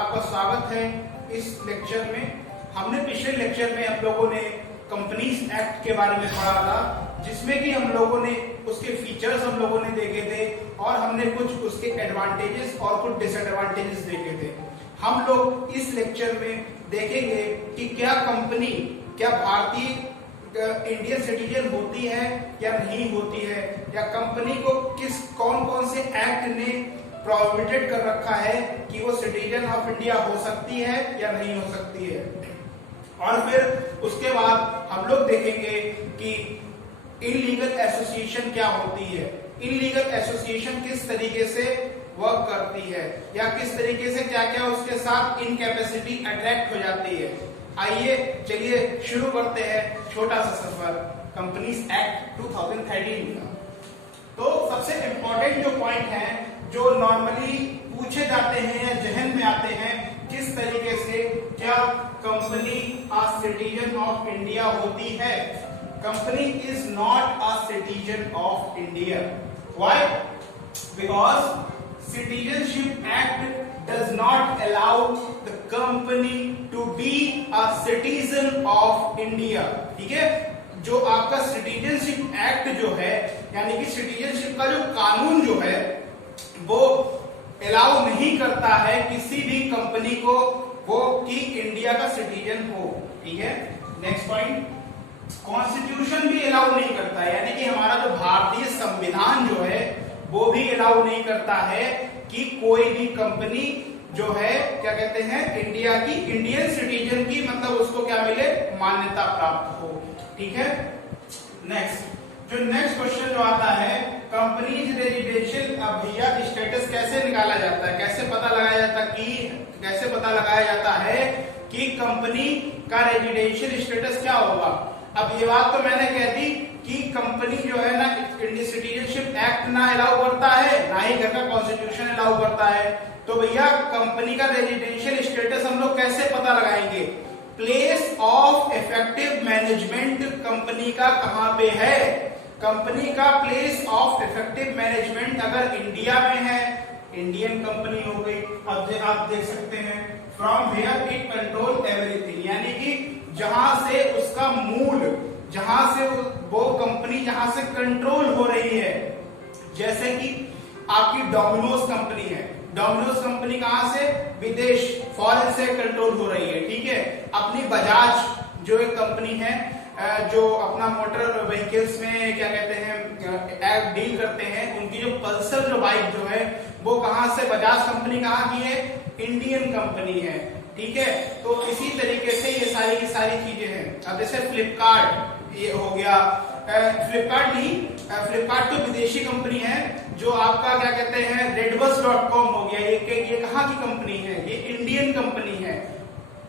आपका स्वागत है इस लेक्चर में। हमने पिछले लेक्चर में हम लोगों ने कंपनीज एक्ट के बारे में पढ़ा था, जिसमें कि हम लोगों ने उसके फीचर्स हम लोगों ने देखे थे और हमने कुछ उसके एडवांटेजेस और कुछ डिसएडवांटेजेस देखे थे। हम लोग इस लेक्चर में देखेंगे कि क्या कंपनी भारतीय इंडियन सिटीजन होती है या नहीं होती है, या कंपनी को कौन कौन से एक्ट ने प्रोहिबिटेड कर रखा है कि वो सिटीजन ऑफ इंडिया हो सकती है या नहीं हो सकती है। और फिर उसके बाद हम लोग देखेंगे कि इनलीगल एसोसिएशन क्या होती है, इनलीगल एसोसिएशन किस तरीके से वर्क करती है, या किस तरीके से क्या क्या उसके साथ इनकैपेसिटी अट्रैक्ट हो जाती है। आइए चलिए शुरू करते हैं छोटा सा सफर कंपनीज एक्ट 2013 का। तो सबसे इंपॉर्टेंट जो पॉइंट है, जो नॉर्मली पूछे जाते हैं या जहन में आते हैं, किस तरीके से क्या company a citizen of India होती है। Company is not a citizen of India. Why? Because citizenship act does not allow the company to be a citizen of India। ठीक है, जो आपका सिटीजनशिप एक्ट जो है, यानी कि सिटीजनशिप का जो कानून जो है, वो अलाउ नहीं करता है किसी भी कंपनी को वो कि इंडिया का सिटीजन हो। ठीक है, नेक्स्ट पॉइंट, कॉन्स्टिट्यूशन भी अलाउ नहीं करता है, यानी कि हमारा जो भारतीय संविधान जो है वो भी अलाउ नहीं करता है कि कोई भी कंपनी जो है क्या कहते हैं इंडिया की, इंडियन सिटीजन की, मतलब उसको क्या मिले, मान्यता प्राप्त हो। ठीक है, नेक्स्ट क्वेश्चन जो आता है, कंपनीज रेजिडेंशियल भैया स्टेटस कैसे निकाला जाता है, कैसे पता लगाया जाता है कि कंपनी का रेजिडेंशियल स्टेटस क्या होगा। अब ये बात तो मैंने कह दी कि कंपनी जो है ना, इंडियन सिटीजनशिप एक्ट ना अलाउ करता है, ना ही घर का कॉन्स्टिट्यूशन अलाउ करता है। तो भैया कंपनी का रेजिडेंशियल स्टेटस हम लोग कैसे पता लगाएंगे? Place of effective management company का कहां पे है। कंपनी का प्लेस ऑफ इफेक्टिव मैनेजमेंट अगर इंडिया में है, इंडियन कंपनी हो गई। अब आप देख सकते हैं from where it control everything, यानी कि जहां से उसका मूल, जहां से वो कंपनी जहां से कंट्रोल हो रही है। जैसे कि आपकी डोमिनोज कंपनी है, डोमिनोज कंपनी कहां से, विदेश, फॉरेन से कंट्रोल हो रही है। ठीक है, अपनी बजाज जो एक कंपनी है, जो अपना मोटर व्हीकल्स में क्या कहते हैं डील करते हैं, उनकी जो पल्सर जो बाइक जो है वो कहां से, बजाज कंपनी कहां की है, इंडियन कंपनी है। ठीक है, तो इसी तरीके से ये सारी की सारी चीजें हैं। अब जैसे फ्लिपकार्ट ये हो गया, फ्लिपकार्ट तो विदेशी कंपनी है। जो आपका क्या कहते हैं redbus.com हो गया, ये कहाँ की कंपनी है, ये इंडियन कंपनी है।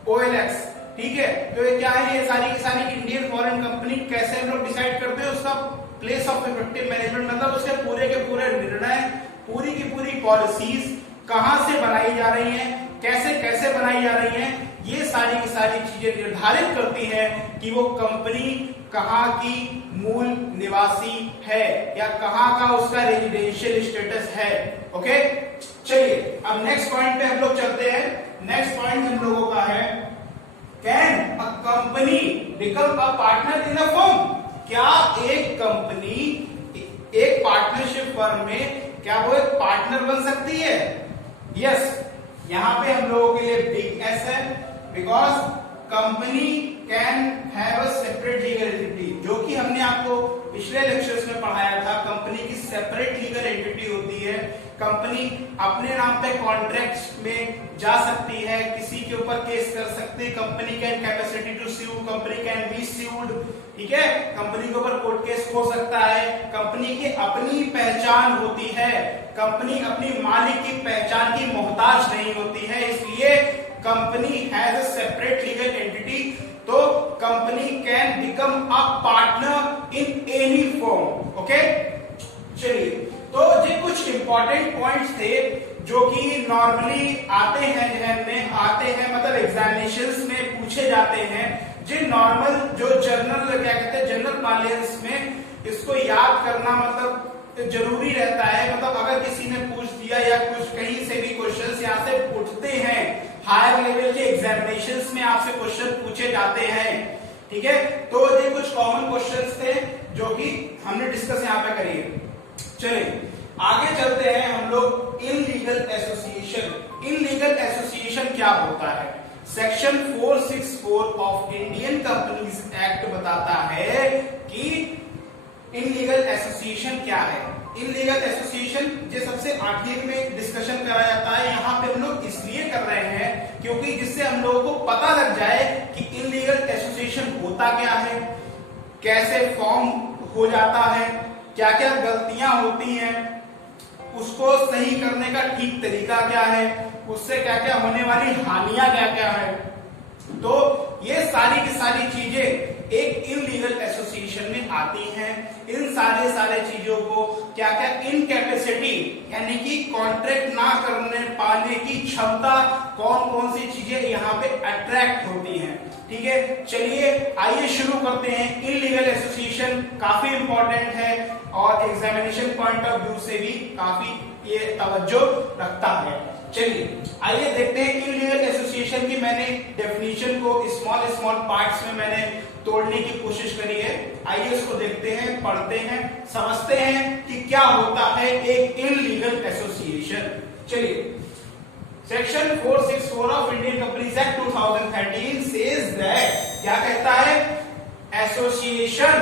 OLX, ठीक है, तो ये क्या है, ये सारी की सारी इंडियन फॉरेन कंपनी। कैसे हम लोग डिसाइड करते हैं उसका प्लेस ऑफ इफेक्टिव मैनेजमेंट, मतलब उसके पूरे के पूरे निर्णय, पूरी की पूरी पॉलिसीज कहां से बनाई जा रही हैं, कैसे कैसे बनाई जा रही हैं, ये सारी की सारी चीजें निर्धारित करती हैं कि वो कंपनी कहां की मूल निवासी है या कहां का उसका रेजिडेंशियल स्टेटस है। ओके, चलिए अब नेक्स्ट पॉइंट पे हम लोग चलते हैं। नेक्स्ट पॉइंट हम लोगों का है, can a company become a partner in a firm. क्या एक कंपनी एक पार्टनरशिप फर्म में क्या वो एक पार्टनर बन सकती है? यस, यहां पे हम लोगों के लिए बिग एस है, because company can have a separate legal entity, जो कि हमने आपको पिछले लेक्चर्स में पढ़ाया था। कंपनी की सेपरेट लीगल एंटिटी होती है। कंपनी अपने नाम पे कॉन्ट्रैक्ट्स में जा सकती है, किसी के ऊपर केस कर सकती है। Company can capacity to sue, company can be sued. ठीक है, कंपनी के ऊपर कोर्ट केस हो सकता है। कंपनी की अपनी पहचान होती है, कंपनी अपनी मालिक की पहचान की मोहताज नहीं होती है, इसलिए company has a separate legal entity. तो company can become a partner in any form. Okay, चलिए, तो ये कुछ इंपॉर्टेंट पॉइंट्स थे जो कि नॉर्मली आते हैं, जहन में आते हैं, मतलब एग्जामिनेशंस में पूछे जाते हैं। जो नॉर्मल, जो जर्नल क्या कहते हैं, जनरल पार्लेंस में इसको याद करना मतलब जरूरी रहता है। मतलब अगर किसी ने पूछ दिया या कुछ कहीं से भी क्वेश्चंस यहाँ से उठते हैं, एग्जामिनेशंस में आपसे क्वेश्चन पूछे जाते हैं, ठीक है। तो ये कुछ कॉमन क्वेश्चंस थे जो कि हमने डिस्कस यहाँ पे करिए। चलिए आगे चलते हैं हम लोग इनलीगल एसोसिएशन। इनलीगल एसोसिएशन क्या होता है? Section 464 of Indian companies act बताता है कि इनलीगल एसोसिएशन क्या है। इनलीगल एसोसिएशन ये सबसे आखिर में डिस्कशन करा जाता है। यहाँ पे हम लोग इसलिए कर रहे हैं क्योंकि जिससे हम लोगों को पता लग जाए कि इनलीगल एसोसिएशन होता क्या है, कैसे फॉर्म हो जाता है, क्या क्या गलतियां होती हैं, उसको सही करने का ठीक तरीका क्या है, उससे क्या क्या होने वाली हानियां क्या क्या है। तो ये सारी की सारी चीजें एक इनलीगल एसोसिएशन में आती हैं। इन सारे चीजों को क्या क्या इनकैपेसिटी यानी कि कॉन्ट्रैक्ट ना करने पाने की क्षमता, कौन कौन सी चीजें यहाँ पे अट्रैक्ट होती हैं, ठीक है। चलिए आइए शुरू करते हैं। इनलीगल एसोसिएशन काफी इंपॉर्टेंट है और एग्जामिनेशन पॉइंट ऑफ व्यू से भी काफी ये तवज्जो रखता है। चलिए आइए देखते हैं इनलीगल एसोसिएशन की मैंने डेफिनेशन को स्मॉल पार्ट्स में मैंने तोड़ने की कोशिश करी है। आइए इसको देखते हैं, पढ़ते हैं, समझते हैं कि क्या होता है एक इनलीगल एसोसिएशन। चलिए section 464 of Indian companies act 2013 says that, क्या कहता है? एसोसिएशन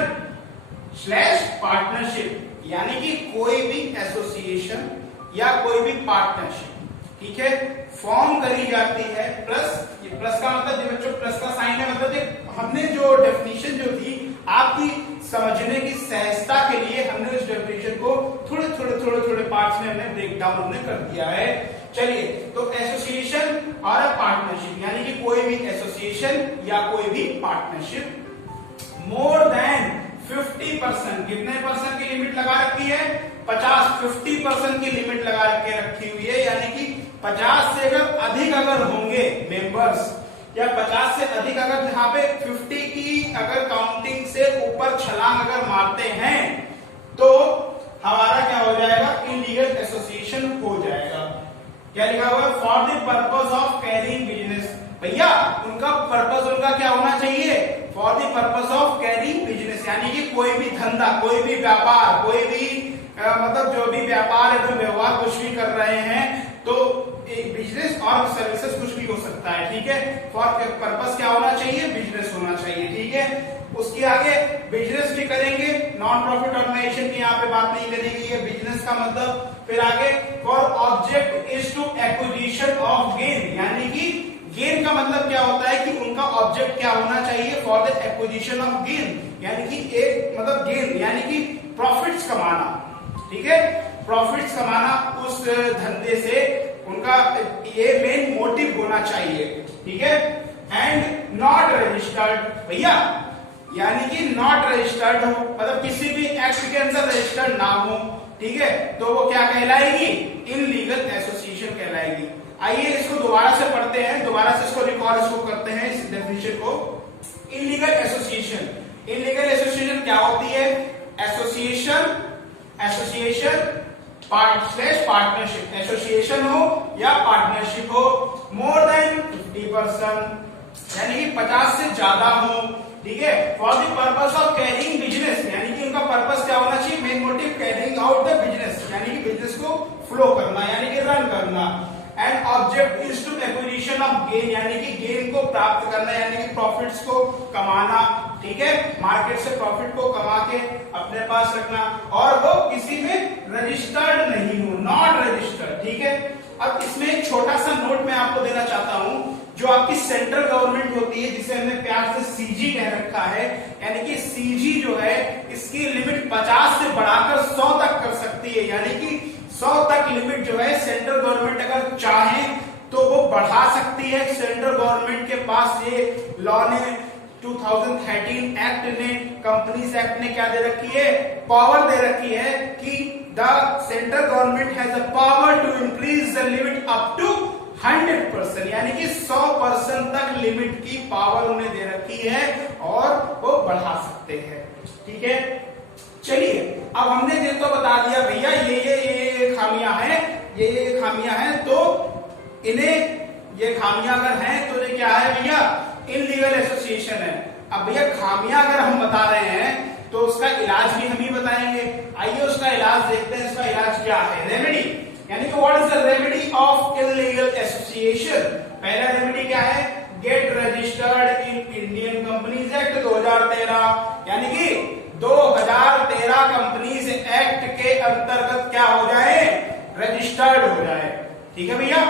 स्लैश पार्टनरशिप, यानी कि कोई भी एसोसिएशन या कोई भी पार्टनरशिप, ठीक है, फॉर्म करी जाती है। प्लस, ये प्लस का मतलब जो बच्चों प्लस का साइन है, मतलब हमने जो डेफिनेशन जो थी आपकी समझने की सहजता के लिए हमने उस डेफिनेशन को थोड़े पार्ट्स में हमने ब्रेक डाउन हमने कर दिया है। चलिए तो एसोसिएशन और पार्टनरशिप यानी कि कोई भी एसोसिएशन या कोई भी पार्टनरशिप मोर देन 50%, कितने परसेंट की लिमिट लगा रखी है? 50% की लिमिट लगा के रखी हुई है, यानी कि 50 से अधिक अगर होंगे मेंबर्स या 50 से अधिक अगर जहां पे 50 की अगर काउंटिंग से ऊपर छलांग अगर मारते हैं तो हमारा क्या हो जाएगा? इनलीगल एसोसिएशन हो जाएगा। क्या लिखा हुआ है? For the purpose of carrying business. भैया उनका पर्पस उनका क्या होना चाहिए? For the purpose of carrying business, यानी कि कोई भी धंधा, कोई भी व्यापार, कोई भी मतलब जो भी व्यापार है, जो व्यवहार कुछ भी कर रहे हैं, तो एक बिजनेस और सर्विसेज कुछ भी हो सकता है, ठीक है। फॉर पर्पस क्या होना चाहिए? बिजनेस होना चाहिए, ठीक है। उसके आगे बिजनेस भी करेंगे, नॉन प्रॉफिट ऑर्गेनाइजेशन की यहाँ पे बात नहीं करी गई है, बिजनेस का मतलब। फिर आगे for object is to acquisition of gain, यानी कि गेन का मतलब क्या होता है कि उनका ऑब्जेक्ट क्या होना चाहिए? For the acquisition of gain, यानी कि एक मतलब गेन यानी कि प्रॉफिट्स कमाना, ठीक है, प्रॉफिट्स कमाना उस धंधे से, उनका ये मेन मोटिव होना चाहिए, ठीक है। एंड नॉट रजिस्टर्ड, भैया यानी कि नॉट रजिस्टर्ड हो, मतलब किसी भी एक्ट के अंदर रजिस्टर्ड ना हो, ठीक है, तो वो क्या कहलाएगी? इनलीगल एसोसिएशन कहलाएगी। आइए इसको दोबारा से पढ़ते हैं, दोबारा से इसको रिकॉल इसको करते हैं इस डेफिनेशन को। इनलीगल एसोसिएशन, इनलीगल एसोसिएशन क्या होती है? एसोसिएशन पार्टनरशिप, एसोसिएशन हो या पार्टनरशिप हो मोर देन 50%, यानी कि 50 से ज्यादा हो, ठीक है। For the purpose of carrying business, यानी कि उनका पर्पस क्या होना चाहिए? Main motive carrying out the business, यानी कि बिजनेस को फ्लो करना, यानी कि रन करना। And object is to acquisition of gain, यानी कि गेन को प्राप्त करना, यानी कि प्रॉफिट्स को कमाना, ठीक है, मार्केट से प्रॉफिट को कमा के अपने पास रखना, और वो किसी में रजिस्टर्ड नहीं हो, नॉट रजिस्टर्ड, ठीक है। अब इसमें एक छोटा सा नोट मैं आपको देना चाहता हूं, जो आपकी सेंट्रल गवर्नमेंट होती है, जिसे हमने प्यार से सीजी कह रखा है, यानी कि सीजी जो है इसकी लिमिट 50 से बढ़ाकर 100 तक कर सकती है, यानी कि 100 तक लिमिट जो है सेंट्रल गवर्नमेंट अगर चाहे तो वो बढ़ा सकती है। सेंट्रल गवर्नमेंट के पास ये लॉ ने 2013 एक्ट ने, कंपनीज एक्ट ने क्या दे रखी है? पावर दे रखी है कि the central government has the power to increase the limit up to 100%, यानी कि 100% तक लिमिट की पावर उन्हें दे रखी है और वो बढ़ा सकते हैं, ठीक है। चलिए अब हमने ये तो बता दिया भैया ये खामियां हैं, ये खामियां हैं, तो इन्हें ये खामियां अगर हैं तो ये क्या है भैया, इनलीगल एसोसिएशन है। अब भैया खामियां अगर हम बता रहे हैं तो उसका इलाज भी हम ही बताएंगे। आइए उसका इलाज देखते हैं, इसका इलाज क्या है। रेमेडी, यानी कि what is the remedy of illegal association. पहला रेमेडी क्या है, get registered in Indian companies act 2013, यानी कि 2013 कंपनीज एक्ट के अंतर्गत क्या हो जाए, रजिस्टर्ड हो जाए। ठीक है भैया,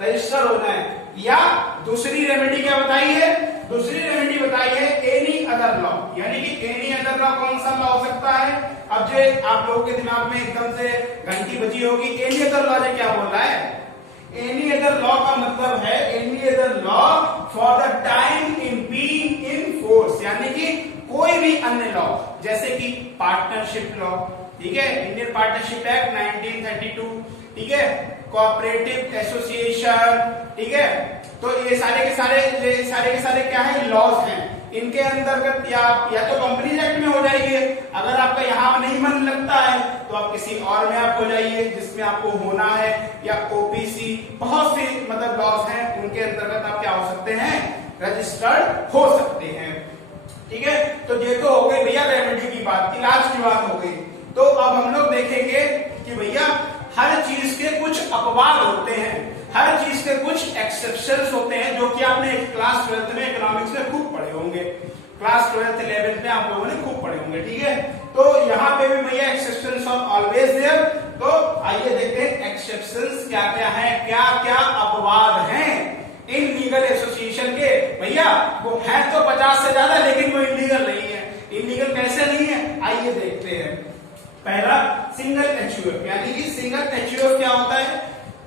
रजिस्टर हो जाए। या दूसरी रेमेडी क्या बताई है, दूसरी रेमेडी बताई है एनी अदर लॉ, यानी कि एनी अदर लॉ कौन सा लॉ हो सकता है। अब जो आप लोगों के दिमाग में एकदम से घंटी बजी होगी, एनी अदर लॉ क्या बोल रहा है। एनी अदर लॉ का मतलब है any other law for the time in being in force, यानी कि कोई भी अन्य लॉ, जैसे कि पार्टनरशिप लॉ, ठीक है, इंडियन पार्टनरशिप एक्ट 1932, ठीक है, कोऑपरेटिव एसोसिएशन, ठीक है। तो ये सारे के सारे क्या है, लॉज हैं। इनके अंतर्गत या तो कंपनीज एक्ट में हो जाइए, अगर आपका यहाँ नहीं मन लगता है तो आप किसी और में आप हो जाइए जिसमें आपको होना है, या ओपीसी, बहुत सी मतलब लॉज हैं, उनके अंतर्गत आप क्या हो सकते हैं, रजिस्टर्ड हो सकते हैं। ठीक है, तो ये तो हो गई भैया रेमेडी की बात, इलाज की बात हो गई। तो अब हम लोग देखेंगे कि भैया हर चीज के कुछ अपवाद होते हैं, हर चीज के कुछ एक्सेप्शंस होते हैं, जो कि आपने क्लास 12th में इकोनॉमिक्स में खूब पढ़े होंगे, क्लास 12th 11th में आप लोगों ने खूब पढ़े होंगे। ठीक है, तो यहाँ पे भी भैया एक्सेप्शंस आर ऑलवेज देयर। तो आइए देखते हैं एक्सेप्शंस क्या क्या है, क्या क्या अपवाद हैं इन लीगल एसोसिएशन के। भैया वो है तो 50 से ज्यादा, लेकिन वो इलीगल नहीं है। इलीगल कैसे नहीं है, आइए देखते हैं। पहला सिंगल एचयूएफ, यानी कि सिंगल एचयूएफ क्या होता है,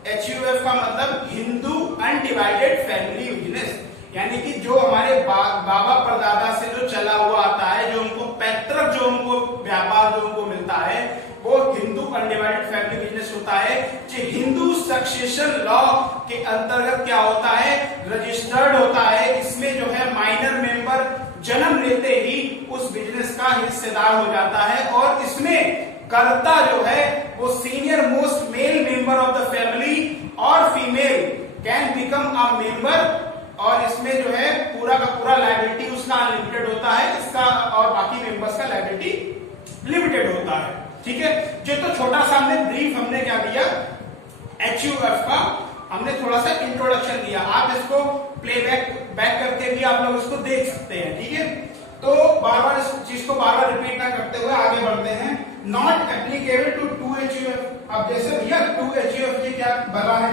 एचयूएफ का मतलब हिंदू अनडिवाइडेड फैमिली बिजनेस, यानी कि जो हमारे बाबा परदादा से जो चला हुआ आता है, जो उनको पैतृक जो उनको व्यापार जो उनको मिलता है, वो हिंदू अनडिवाइडेड फैमिली बिजनेस होता है। जो हिंदू सक्सेशन लॉ के अंतर्गत क्या होता है, रजिस्टर्ड होता है। इसमें जो है माइनर मेंबर जन्म लेते ही उस बिजनेस का हिस्सेदार हो जाता है, और इसमें कर्ता जो है वो senior most male member of the family और female can become a member, और इसमें जो है पूरा का पूरा लायबिलिटी उसका अनलिमिटेड होता है, इसका और बाकी मेंबर्स का लायबिलिटी लिमिटेड होता है। ठीक है, जो तो छोटा सा हमने ब्रीफ हमने क्या दिया एचयूएफ का, हमने थोड़ा सा इंट्रोडक्शन दिया। आप इसको प्लेबैक करके भी आप लोग इसको देख सकते हैं। ठीक है, तो बार बार इस चीज को बार बार रिपीट ना करते हुए आगे बढ़ते हैं। Not applicable to 2 HUF. अब जैसे भैया 2 एचयूएफ ये क्या भला है,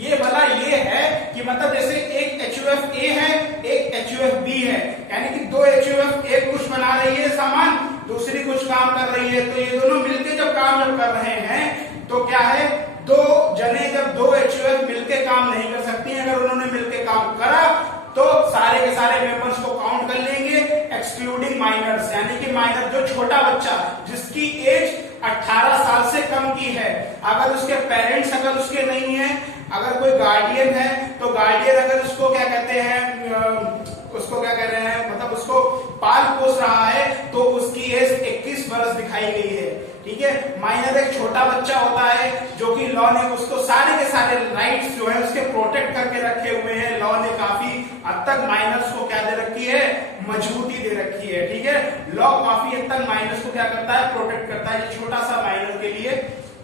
ये भला ये है कि मतलब जैसे एक एचयूएफ ए है, एक एचयूएफ बी है, यानी कि 2 एचयूएफ एक कुछ बना रही है सामान, दूसरी कुछ काम कर रही है। तो ये दोनों मिलके जब काम कर रहे हैं तो क्या है, 2 जने जब 2 एचयूएफ मिलके काम नहीं कर सकती हैं। अगर उन्होंने मिलके काम करा तो सारे के सारे मेंबर्स को काउंट कर लेंगे, एक्सक्लूडिंग माइनर्स, यानी कि माइनर जो छोटा बच्चा जिसकी एज 18 साल से कम की है, अगर उसके पेरेंट्स अगर उसके नहीं है, अगर कोई गार्डियन है तो गार्डियन अगर उसको क्या कहते हैं, उसको क्या कह रहे हैं, मतलब उसको पाल पोस रहा है, तो उसकी एज 21 वर्ष दिखाई गई है। ठीक है, माइनर एक छोटा बच्चा होता है जो कि लॉ ने उसको सारे के सारे राइट्स जो है उसके प्रोटेक्ट करके रखे हुए हैं। लॉ ने काफी हद तक माइनर्स को क्या दे रखी है, मजबूती दे रखी है। ठीक है, लॉ काफी हद तक माइनर्स को क्या करता है, प्रोटेक्ट करता है, ये छोटा सा माइनर के लिए।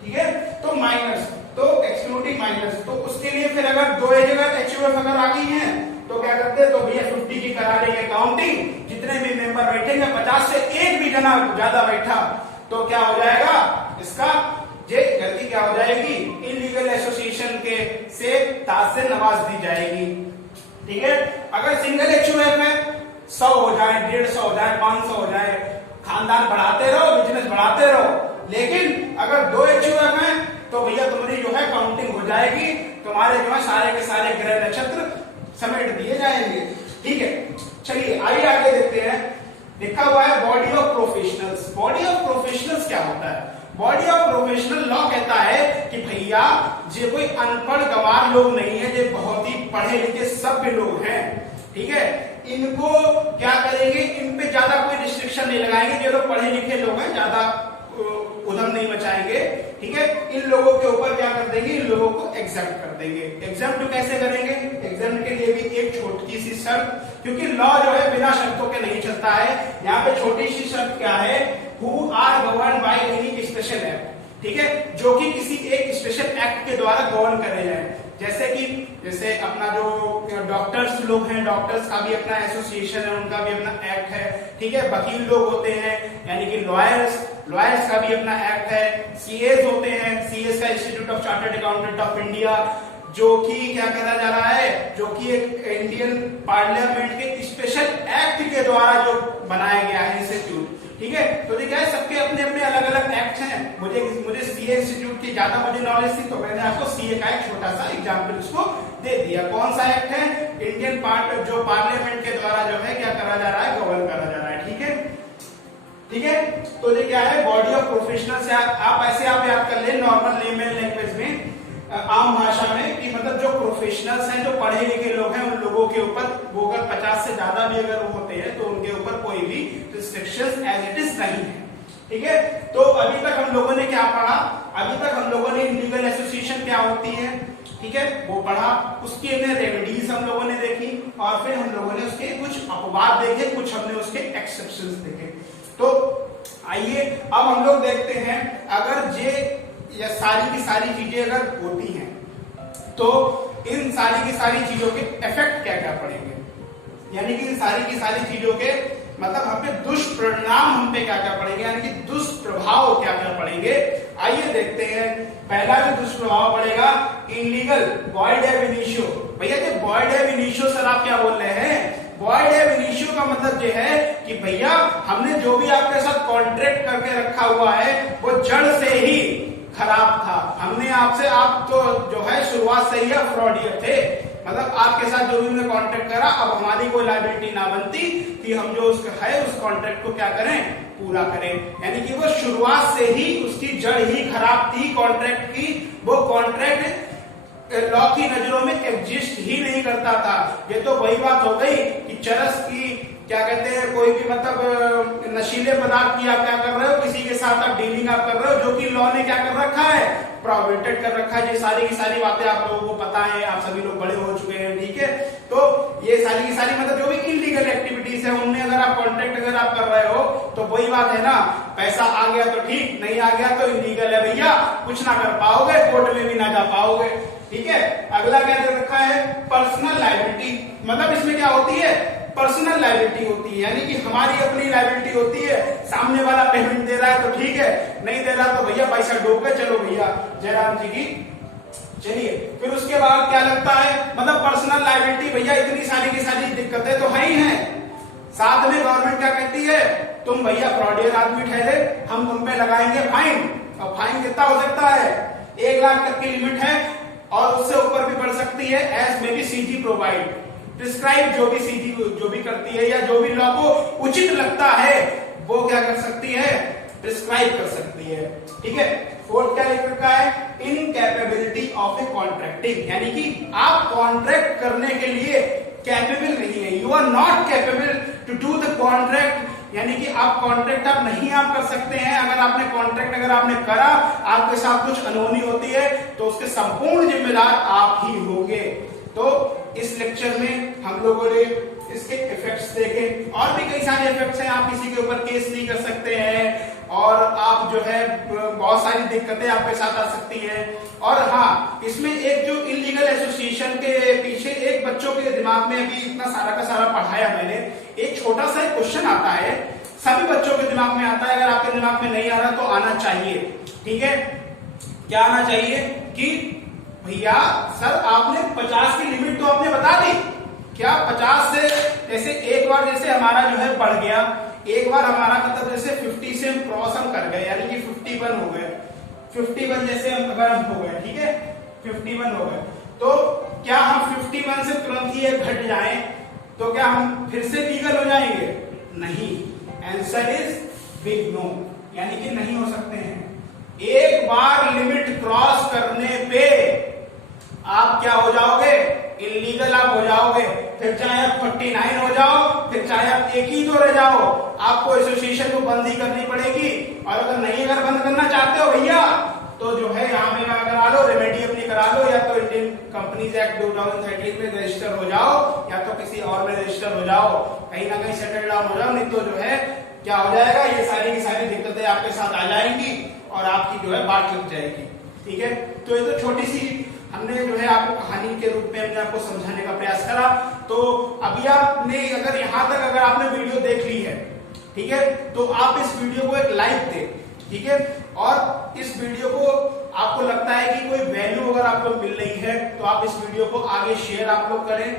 ठीक है, तो माइनर्स तो एक्सक्लूडिंग माइनर्स, तो उसके लिए फिर अगर 2 जगह एचयूएफ अगर आ गई है तो क्या करते हैं, तो भैया 50 की करा लेंगे काउंटिंग, जितने भी मेंबर बैठेंगे 50 से एक भी जना ज्यादा बैठा तो क्या हो जाएगा, इसका ये गलती क्या हो जाएगी, इनलीगल एसोसिएशन के से ताज से नवाज दी जाएगी। ठीक है, अगर सिंगल एचयूएफ में 100 हो जाए, 150 हो जाए, 500 हो जाए, खानदान बढ़ाते रहो, बिजनेस बढ़ाते रहो। लेकिन अगर 2 एचयूएफ है तो भैया तुम्हारी जो है काउंटिंग हो जाएगी, तुम्हारे जो है सारे के सारे ग्रह नक्षत्र समेट दिए जाएंगे। ठीक है, चलिए आइए आगे देखते हैं। लिखा हुआ है body of professionals. Body of professionals क्या होता है, बॉडी ऑफ प्रोफेशनल लॉ कहता है कि भैया जो कोई अनपढ़ गंवार लोग नहीं है, जो बहुत ही पढ़े लिखे सभ्य लोग हैं, ठीक है, इनको क्या करेंगे, इन पे ज्यादा कोई रिस्ट्रिक्शन नहीं लगाएंगे। जो लोग पढ़े लिखे लोग हैं, ज्यादा उधम नहीं मचाएंगे, ठीक है। इन लोगों के ऊपर क्या कर देंगे, इन लोगों को एग्जेम्प्ट कर देंगे। एग्जेम्प्ट कैसे करेंगे, एग्जेम्प्ट के लिए भी एक छोटी सी शर्त, क्योंकि लॉ जो है बिना शर्तों के नहीं चलता है। यहाँ पे छोटी सी शर्त क्या है, who are govern by any special act, ठीक है, जो कि किसी एक स्पेशल एक्ट के द्वारा गवर्न करे जाए। जैसे अपना जो डॉक्टर्स लोग हैं, डॉक्टर्स का भी अपना एसोसिएशन है, उनका भी अपना एक्ट है, ठीक है। वकील लोग होते हैं यानी कि लॉयर्स का भी अपना एक्ट है। सीएस होते हैं, सीएस का institute of chartered accountant of India, जो कि क्या करा जा रहा है, जो कि एक इंडियन पार्लियामेंट के स्पेशल एक्ट के द्वारा जो बनाया गया है इंस्टीट्यूट, ठीक है। तो देखिए सबके अपने अपने अलग अलग एक्ट हैं। मुझे सीए इंस्टीट्यूट की ज्यादा मुझे नॉलेज थी, तो मैंने आपको सीए का एक छोटा सा एग्जांपल इसको दे दिया। कौन सा एक्ट है, इंडियन जो पार्लियामेंट के द्वारा जो है क्या करा जा रहा है, गवर्न करा जा रहा है, ठीक है, ठीक है। तो ये क्या है, बॉडी ऑफ प्रोफेशनल्स। आप ऐसे आप याद कर ले नॉर्मल लेमन लैंग्वेज में, आम भाषा में, कि मतलब जो प्रोफेशनल्स हैं, जो पढ़े लिखे लोग हैं, उन लोगों के ऊपर वो अगर 50 से ज्यादा भी अगर वो होते हैं तो उनके ऊपर कोई भी रिस्ट्रिक्शंस एज इट इज नहीं है, ठीक है। तो अभी तक हम लोगों ने क्या पढ़ा, अभी तक हम लोगों ने लीगल एसोसिएशन क्या होती है, ठीक है, वो पढ़ा। उसकी हमने रेमेडीज हम लोगों ने देखी, और फिर हम लोगों ने उसके कुछ अपवाद देखे, कुछ हमने उसके एक्सेप्शंस देखे। तो आइए अब हम लोग देखते हैं, अगर ये सारी की सारी चीजें अगर होती हैं तो इन सारी की सारी चीजों के इफेक्ट क्या क्या पड़ेंगे, यानी कि इन सारी की सारी चीजों के मतलब हम पे दुष्परिणाम हम पे क्या क्या पड़ेंगे, यानी कि दुष्प्रभाव क्या क्या पड़ेंगे। आइए देखते हैं। पहला जो दुष्प्रभाव पड़ेगा, इनलीगल वॉइड एब इनिशियो। भैया जो वॉइड एब इनिशियो सर आप क्या बोल रहे हैं, वॉइड एब इनिशियो का मतलब ये है कि भैया हमने जो भी आपके साथ कॉन्ट्रैक्ट करके रखा हुआ है वो जड़ से ही खराब था। हमने आपसे, आप तो जो है शुरुआत से ही फ्रॉडियर थे, मतलब आपके साथ जो भी हमने कॉन्ट्रैक्ट करा, अब हमारी कोई लायबिलिटी ना बनती कि हम जो उसका है उस कॉन्ट्रैक्ट को क्या करें, पूरा करें। यानी कि वो शुरुआत से ही उसकी जड़ ही खराब थी कॉन्ट्रैक्ट की। वो कॉन्ट्रैक्ट लॉ की नजरों में एग्जिस्ट ही नहीं करता था। ये तो वही बात हो गई कि चरस की क्या कहते हैं, कोई भी मतलब नशीले पदार्थ की आप क्या कर रहे हो, किसी के साथ आप डीलिंग आप कर रहे हो, जो कि लॉ ने क्या कर रखा है, प्रोहिबिटेड कर रखा है। ये सारी की सारी बातें आप लोगों को पता है, आप सभी लोग बड़े हो चुके हैं, ठीक है। तो ये सारी की सारी मतलब जो भी इलीगल एक्टिविटीज है उनमें अगर आप कॉन्ट्रैक्ट अगर आप कर रहे हो तो वही बात है ना, पैसा आ गया तो ठीक, नहीं आ गया तो इलीगल है भैया, कुछ ना कर पाओगे, कोर्ट में भी ना जा पाओगे, ठीक है। अगला क्या दे रखा है, पर्सनल लायबिलिटी। मतलब इसमें क्या होती है, पर्सनल लायबिलिटी होती है, यानी कि हमारी अपनी लायबिलिटी होती है। सामने वाला पेमेंट दे रहा है तो ठीक है, नहीं दे रहा तो भैया पैसा डूब के चलो भैया जयराम जी की। चलिए फिर उसके बाद क्या लगता है, मतलब पर्सनल लायबिलिटी, भैया इतनी सारी की सारी दिक्कतें तो है ही हैं। साथ में गवर्नमेंट क्या कहती है, तुम भैया फ्रॉडियर आदमी ठहरे, हम तुम पे लगाएंगे फाइन। और फाइन कितना हो सकता है, 1 लाख तक की लिमिट है, और उससे ऊपर भी बढ़ सकती है, as may be CG provide. Prescribe जो भी सीधी जो भी करती है, या जो भी लॉ को उचित लगता है वो क्या कर सकती है, प्रिस्क्राइब कर सकती है, ठीक है। फोर्थ क्या लिख रखा है, इनकैपेबिलिटी ऑफ ए कॉन्ट्रैक्टिंग, यानी कि आप कॉन्ट्रैक्ट करने के लिए कैपेबल नहीं है, you are not capable to do the contract, यानी कि आप कॉन्ट्रैक्ट आप नहीं आप कर सकते हैं। अगर आपने कॉन्ट्रैक्ट अगर आपने करा, आपके साथ कुछ अनहोनी होती है तो उसके संपूर्ण जिम्मेदार आप ही होंगे। तो इस लेक्चर में हम लोगों ने इसके इफेक्ट्स देखे, और भी कई सारे इफेक्ट्स हैं। आप किसी के ऊपर केस नहीं कर सकते हैं, और आप जो है बहुत सारी दिक्कतें आपके साथ आ सकती हैं। और हाँ, इसमें एक जो इलीगल एसोसिएशन के पीछे एक बच्चों के दिमाग में अभी इतना सारा का सारा पढ़ाया मैंने, एक छोटा सा क्वेश्चन आता है, सभी बच्चों के दिमाग में आता है, अगर आपके दिमाग में नहीं आ रहा तो आना चाहिए, ठीक है। क्या आना चाहिए कि भैया सर आपने 50 की लिमिट तो आपने बता दी, क्या 50 से जैसे एक बार जैसे हमारा जो है बढ़ गया, एक बार हमारा मतलब जैसे 50 से हम क्रॉस हम कर गए, यानी कि 51 हो गए, 51 जैसे हम अगर हम हो गए, ठीक है, 51 हो गए, तो क्या हम 51 से तुरंत ही घट जाएं तो क्या हम फिर से लीगल हो जाएंगे? नहीं, आंसर इज बिग नो, यानी कि नहीं हो सकते हैं। एक बार लिमिट क्रॉस करने पे आप क्या हो जाओगे, इलीगल आप हो जाओगे। फिर चाहे आप 49 हो जाओ, फिर चाहे आप एक ही तो रह जाओ, आपको एसोसिएशन को बंद ही करनी पड़ेगी। और अगर नहीं अगर बंद करना चाहते हो भैया तो जो है यहाँ में करा लो, रेमेडी अपनी करा लो, या तो इंडियन कंपनीज एक्ट 2013 में रजिस्टर हो जाओ, या तो किसी और में रजिस्टर हो जाओ, कहीं ना कहीं सेटल डाउन हो जाओ। नहीं तो जो है क्या हो जाएगा, ये सारी की सारी दिक्कतें आपके साथ आ जाएंगी और आपकी जो है बाट लग जाएगी। ठीक है, तो ये तो छोटी सी हमने जो है आपको कहानी के रूप में हमने आपको समझाने का प्रयास करा। तो अभी आपने अगर यहाँ तक अगर आपने वीडियो देख ली है, ठीक है, तो आप इस वीडियो को एक लाइक दें। ठीक है, और इस वीडियो को आपको लगता है कि कोई वैल्यू अगर आपको मिल रही है तो आप इस वीडियो को आगे शेयर आप लोग करें।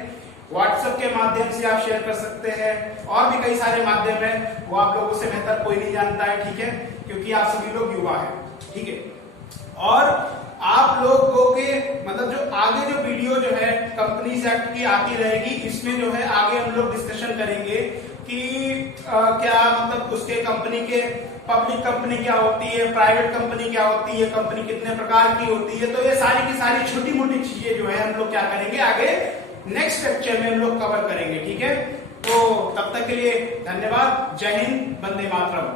व्हाट्सएप के माध्यम से आप शेयर कर सकते हैं, और भी कई सारे माध्यम है, वो आप लोगों से बेहतर कोई नहीं जानता है। ठीक है, क्योंकि आप सभी लोग युवा हैं। ठीक है, और आप लोगों के मतलब जो आगे जो वीडियो जो है कंपनीज एक्ट की आती रहेगी, इसमें जो है आगे हम लोग डिस्कशन करेंगे कि क्या मतलब उसके कंपनी के पब्लिक कंपनी क्या होती है, प्राइवेट कंपनी क्या होती है, कंपनी कितने प्रकार की होती है। तो ये सारी की सारी छोटी मोटी चीजें जो है हम लोग क्या करेंगे आगे नेक्स्ट लेक्चर में हम लोग कवर करेंगे। ठीक है, तो तब तक के लिए धन्यवाद। जय हिंद, वंदे मातरम।